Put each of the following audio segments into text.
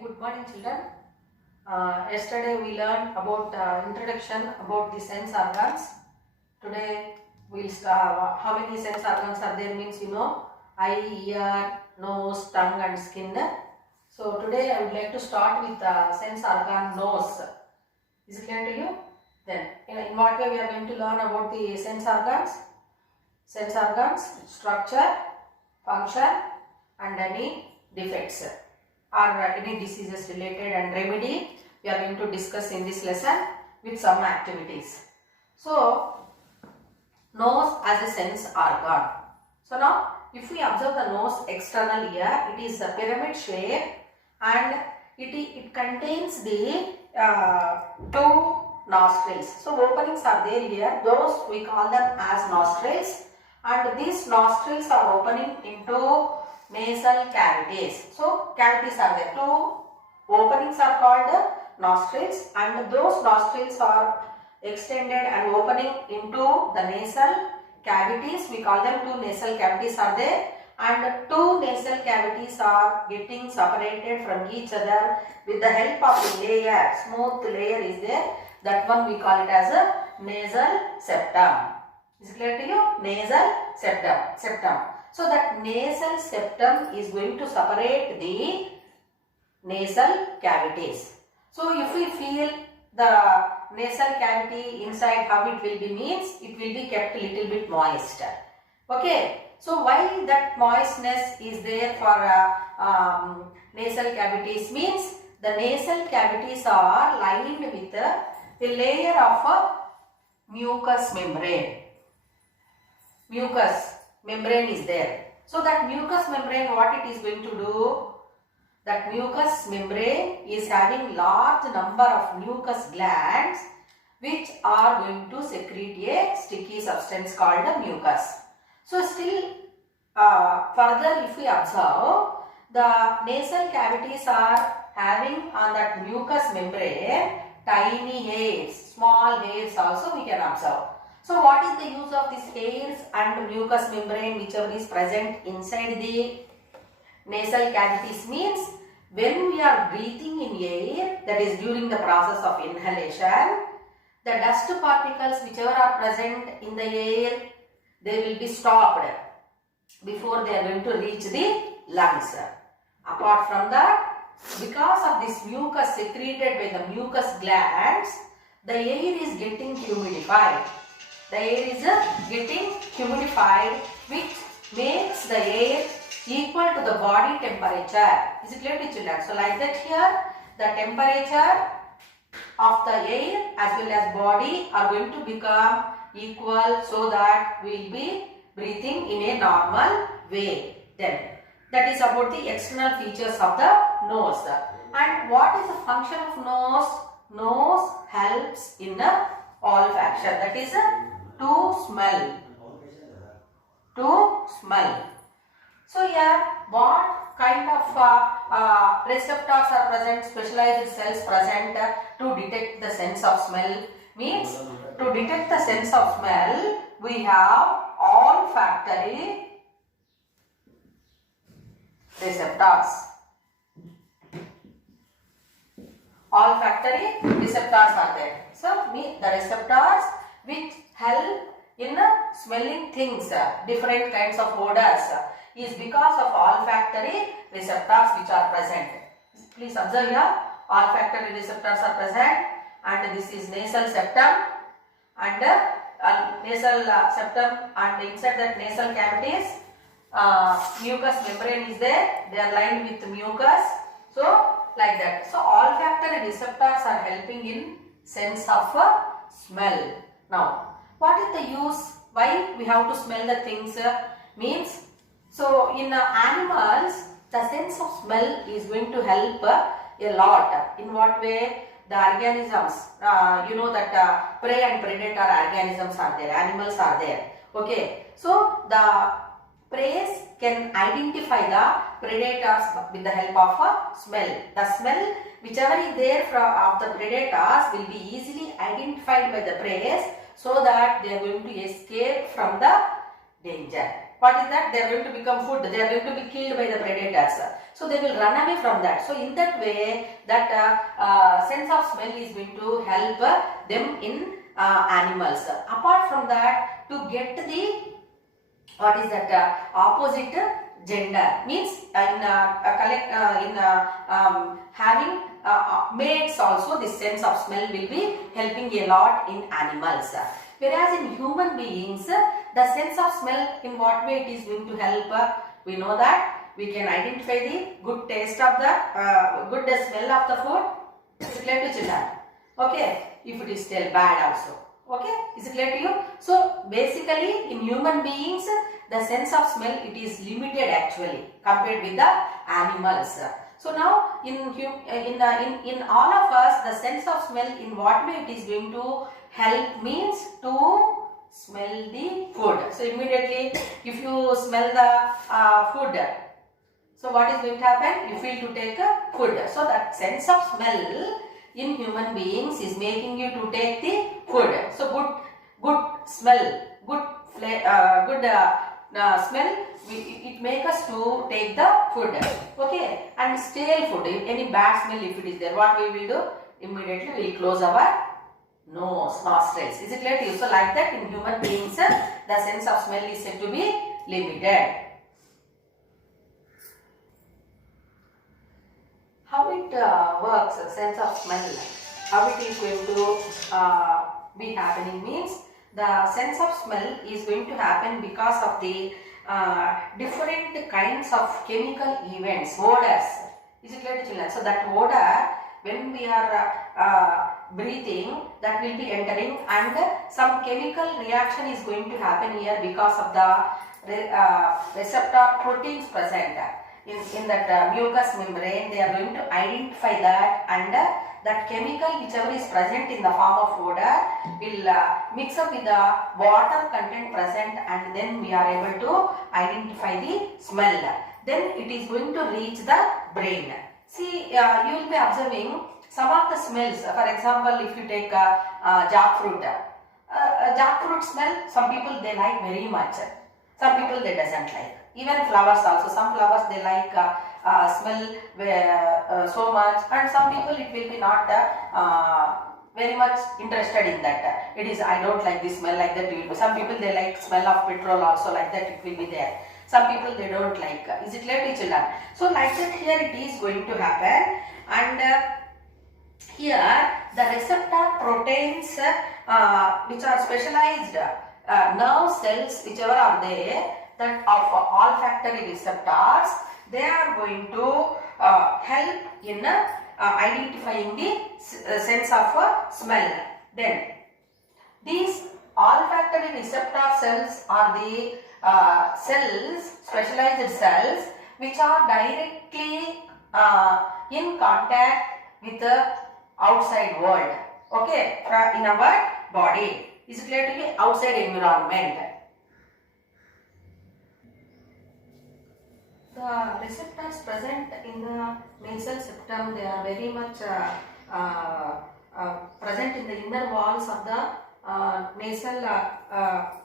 good morning children. Yesterday we learned about introduction about the sense organs. Today we'll start how many sense organs are there means eye, ear, nose, tongue and skin. So today I would like to start with sense organ nose. Is it clear to you? Then in what way we are going to learn about the sense organs? Sense organs, structure, function and any defects or any diseases related and remedy we are going to discuss in this lesson with some activities. So, nose as a sense organ. So now if we observe the nose external ear, it is a pyramid shape and it contains the two nostrils. So openings are there here, those we call them as nostrils, and these nostrils are opening into nasal cavities. So cavities are there. Two openings are called nostrils and those nostrils are extended and opening into the nasal cavities. We call them two nasal cavities are there, and two nasal cavities are getting separated from each other with the help of a layer, smooth layer is there. That one we call it as a nasal septum. Is it clear to you? Nasal septum. So that nasal septum is going to separate the nasal cavities. So if we feel the nasal cavity inside, how it will be means it will be kept a little bit moist. Okay. So why that moistness is there for nasal cavities means the nasal cavities are lined with a layer of a mucous membrane. Mucous membrane is there. So that mucous membrane, what it is going to do? That mucous membrane is having large number of mucous glands which are going to secrete a sticky substance called the mucus. So still further if we observe, the nasal cavities are having on that mucous membrane tiny hairs, small hairs also we can observe. So what is the use of these hairs and mucous membrane whichever is present inside the nasal cavities means when we are breathing in air, that is during the process of inhalation, the dust particles whichever are present in the air, they will be stopped before they are going to reach the lungs. Apart from that, because of this mucus secreted by the mucous glands, the air is getting humidified. The air is getting humidified, which makes the air equal to the body temperature. Is it clear to children? So like that here, the temperature of the air as well as body are going to become equal so that we will be breathing in a normal way. Then that is about the external features of the nose. And what is the function of nose? Nose helps in the olfaction. That is to smell. To smell. So here what kind of receptors are present, specialized cells present to detect the sense of smell means to detect the sense of smell we have olfactory receptors. Olfactory receptors are there. So the receptors which help in smelling things, different kinds of odors is because of olfactory receptors which are present. Please observe here, olfactory receptors are present and this is nasal septum and nasal septum and inside that nasal cavities mucous membrane is there, they are lined with mucus. So like that. So olfactory receptors are helping in sense of smell. Now what is the use? Why we have to smell the things means, so in animals the sense of smell is going to help a lot. In what way? The organisms, you know that prey and predator organisms are there, animals are there. Okay, so the prey can identify the predators with the help of smell. The smell whichever is there of the predators will be easily identified by the prey so that they are going to escape from the danger. What is that? They are going to become food. They are going to be killed by the predators. So they will run away from that. So in that way, that sense of smell is going to help them in animals. Apart from that, to get the what is that opposite gender, means having mates also, this sense of smell will be helping a lot in animals. Whereas in human beings, the sense of smell, in what way it is going to help? We know that we can identify the good taste of the good smell of the food. Is it clear to children? Okay, if it is still bad also. Okay, is it clear to you? So basically in human beings, the sense of smell, it is limited actually compared with the animals. So now in all of us, the sense of smell, in what way it is going to help, means to smell the food. So immediately if you smell the food, so what is going to happen? You feel to take food. So that sense of smell in human beings is making you to take the food. So good smell, good smell, it makes us to take the food. Okay, and stale food, any bad smell if it is there, what we will do? Immediately we will close our nose, nostrils. Is it clear to you? So like that in human beings, the sense of smell is said to be limited. How it works, sense of smell, how it is going to be happening, means the sense of smell is going to happen because of the different kinds of chemical events, odors. Is it clear to children? So that odor, when we are breathing, that will be entering, and some chemical reaction is going to happen here because of the receptor proteins present in that mucous membrane. They are going to identify that, and that chemical whichever is present in the form of odor will mix up with the water content present, and then we are able to identify the smell. Then it is going to reach the brain. See, you will be observing some of the smells. For example, if you take jackfruit, jackfruit smell, some people they like very much, some people they doesn't like. Even flowers also, some flowers they like smell so much, and some people it will be not very much interested in that. It is, I don't like this smell, like that. Some people they like smell of petrol also, like that it will be there. Some people they don't like. Is it clear to children? So like that here it is going to happen, and here the receptor proteins which are specialized nerve cells whichever are there, that of olfactory receptors, they are going to help in identifying the sense of smell. Then these olfactory receptor cells are the cells, specialized cells, which are directly in contact with the outside world, okay, in our body. Is it clear to you? Outside environment. The receptors present in the nasal septum, they are very much present in the inner walls of the nasal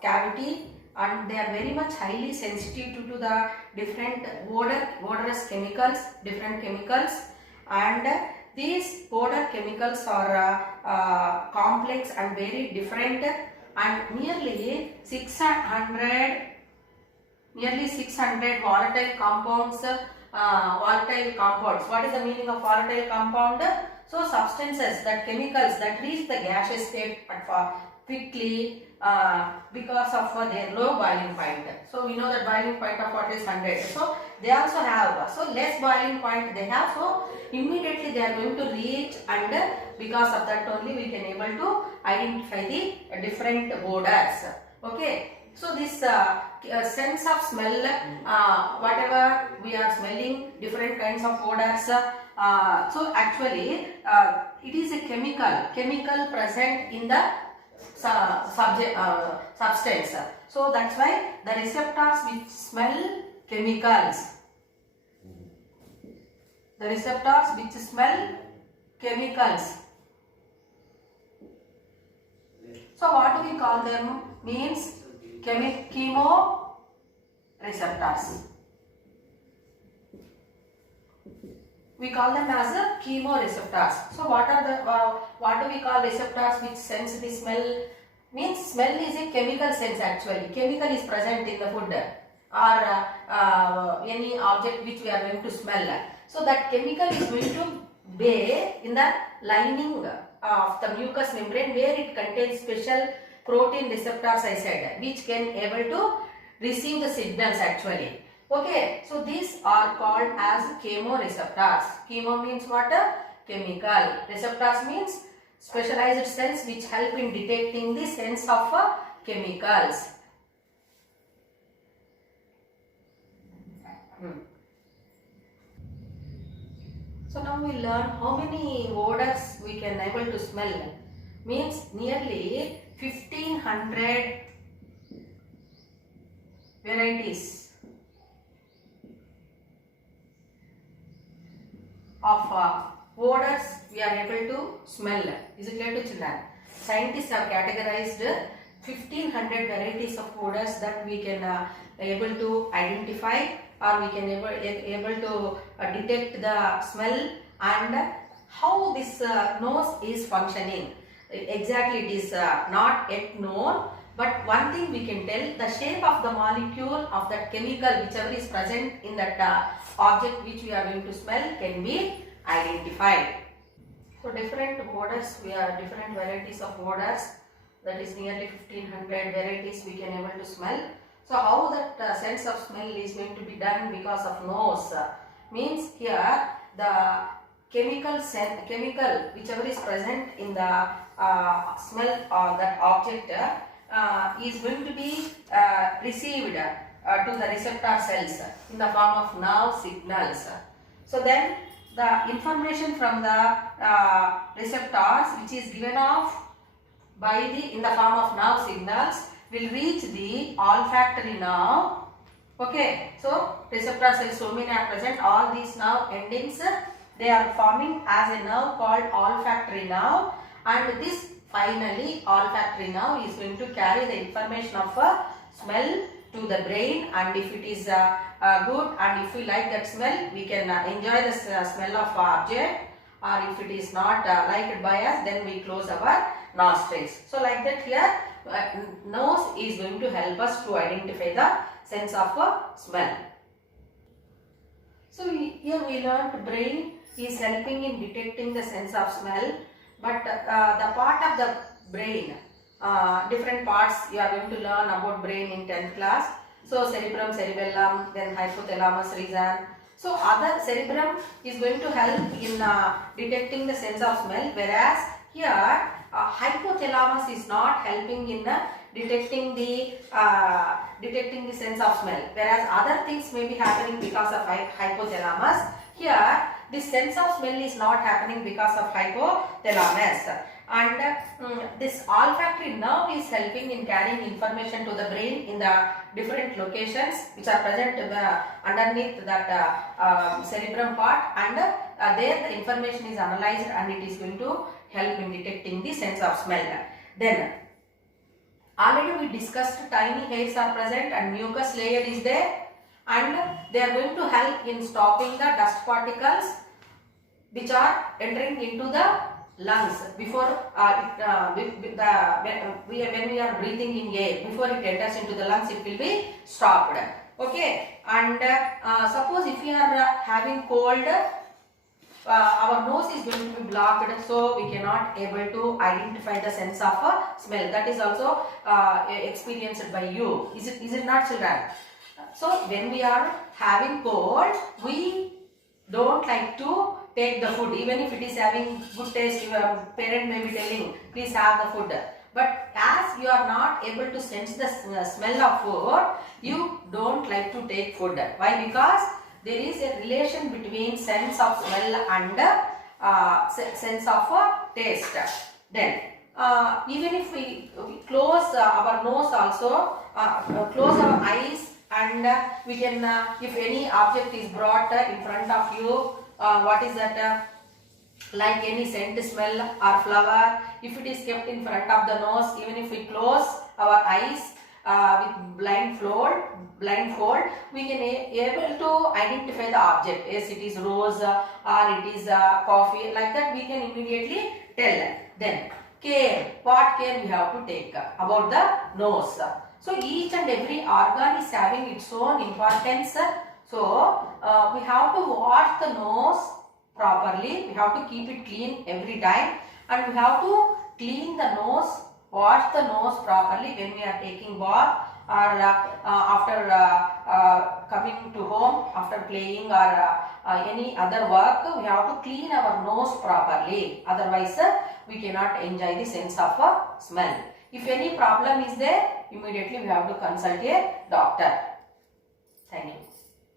cavity, and they are very much highly sensitive to the different odorous chemicals, different chemicals, and these odor chemicals are complex and very different, and nearly 600 volatile compounds. What is the meaning of volatile compound? So substances, that chemicals that reach the gaseous state quickly because of their low boiling point. So we know that boiling point of water is 100. So they also have less boiling point they have. So immediately they are going to reach, and because of that only we can able to identify the different odors. Okay. So this sense of smell, whatever we are smelling, different kinds of odors. So actually it is a chemical present in the substance. So that's why the receptors which smell chemicals. The receptors which smell chemicals. So what do we call them? Means chemoreceptors. we call them as the chemoreceptors. So what do we call receptors which sense the smell? Means smell is a chemical sense actually. Chemical is present in the food or any object which we are going to smell. So that chemical is going to be in the lining of the mucous membrane where it contains special protein receptors I said, which can able to receive the signals actually. Okay, so these are called as chemoreceptors. Chemo means what? Chemical. Receptors means specialized cells which help in detecting the sense of chemicals. So now we learn how many odors we can able to smell. Means nearly 1500 varieties of odors we are able to smell. Is it clear to children? Scientists have categorized 1500 varieties of odors that we can able to identify, or we can able to detect the smell, and how this nose is functioning. Exactly, it is not yet known, but one thing we can tell, the shape of the molecule of that chemical whichever is present in that object which we are going to smell can be identified. So different odors, we have different varieties of odors, that is nearly 1500 varieties we can able to smell. So how that sense of smell is going to be done because of nose? Means here the chemical whichever is present in the smell of that object is going to be received to the receptor cells in the form of nerve signals. So then the information from the receptors which is given off by in the form of nerve signals will reach the olfactory nerve. Okay, so receptor cells, so many are present. All these nerve endings, they are forming as a nerve called olfactory nerve, and this finally olfactory nerve is going to carry the information of smell to the brain, and if it is good and if we like that smell, we can enjoy the smell of object, or if it is not liked by us, then we close our nostrils. So like that here nose is going to help us to identify the sense of smell. So here we learned brain is helping in detecting the sense of smell, but the part of the brain, different parts you are going to learn about brain in 10th class. So cerebrum, cerebellum, then hypothalamus region. So other cerebrum is going to help in detecting the sense of smell, whereas here hypothalamus is not helping in detecting the sense of smell, whereas other things may be happening because of hypothalamus. Here this sense of smell is not happening because of hypothalamus, and this olfactory nerve is helping in carrying information to the brain in the different locations which are present underneath that cerebrum part, and there the information is analyzed and it is going to help in detecting the sense of smell. Then already we discussed tiny hairs are present and mucus layer is there, and they are going to help in stopping the dust particles which are entering into the lungs before when we are breathing in air, before it enters into the lungs, it will be stopped. Okay, and suppose if we are having cold, our nose is going to be blocked, so we cannot able to identify the sense of smell. That is also experienced by you. Is it not, children? So when we are having cold, we don't like to take the food, even if it is having good taste. Your parent may be telling, please have the food, but as you are not able to sense the smell of food, you don't like to take food. Why? Because there is a relation between sense of smell and sense of taste. Then even if we close our nose also, close our eyes, and we can if any object is brought in front of you, what is that, like any scent smell or flower, if it is kept in front of the nose, even if we close our eyes, with blindfold, we can able to identify the object. Yes, it is rose or it is coffee, like that we can immediately tell. Then care, what care we have to take about the nose. So each and every organ is having its own importance. So we have to wash the nose properly. We have to keep it clean every time, and we have to clean the nose, wash the nose properly when we are taking bath or after coming to home, after playing or any other work. We have to clean our nose properly. Otherwise, we cannot enjoy the sense of smell. If any problem is there, immediately we have to consult a doctor. Thank you.